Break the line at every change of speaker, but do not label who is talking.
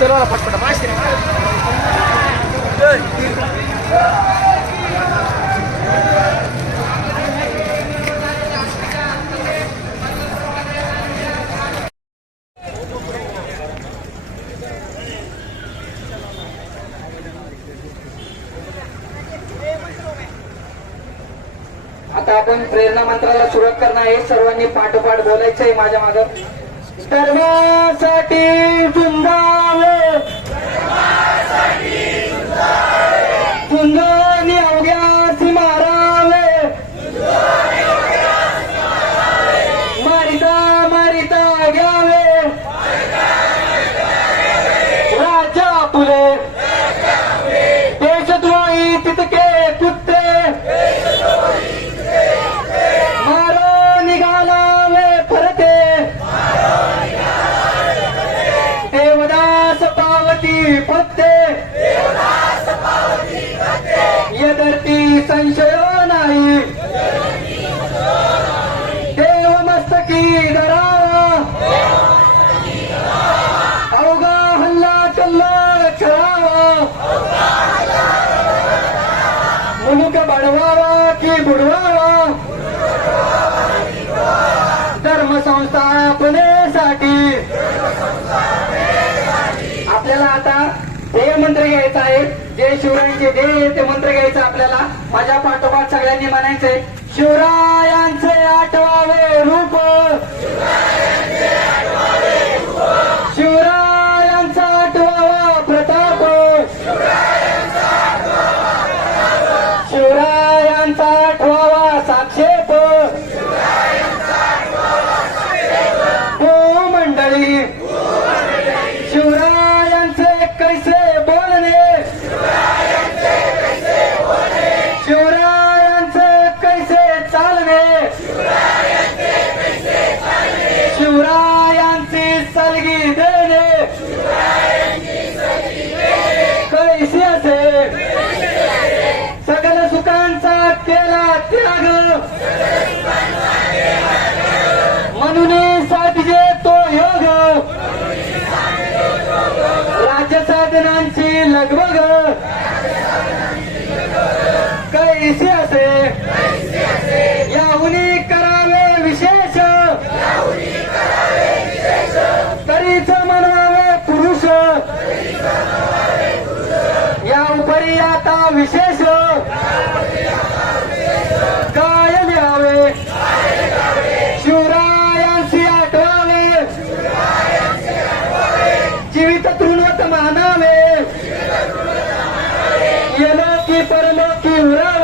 चला पटपट माशी
आता आपण प्रेरणा मंत्राला सुरुवात करणार आहे. सर्वांनी पाठोपाठ बोलायचं आहे माझ्या मागं धर्मासाठी झुंजावे पत्ते. यदर्ती संशय नाही. देव मस्तकी धरावा. अवघा हल्ला कल्ला छळावा मुलुक बडवावा की बुडवावा धर्म संस्थापनेसाठी आपल्याला आता ध्येय मंत्र घ्यायचा आहे जे शिवरायांचे दे ते मंत्र घ्यायचं आपल्याला. माझ्या पाठोपाठ सगळ्यांनी म्हणायचंय शिवरायांचे आठवावे रूप. शिवरायांचा आठवावा प्रताप. शिवरायांचा आठवा साक्षेप हो मंडळी शिवरायांचे कैसे बोलणे शिवरायांचे कैसे चालणे शिवरायांची सलगी देणे. कैसे असे. सकल सुखांचा केला त्याग. म्हणून साधजे तो योग. राज्य साधनांची लगबग कैसे असे याहुनी करावे विशेष तरीच म्हणावे पुरुष या उपरी आता विशेष. काय लिहावे शिवरायांशी आठवावे. जीवित तृणवत मानावे. यलोकी परलोकी उरावे.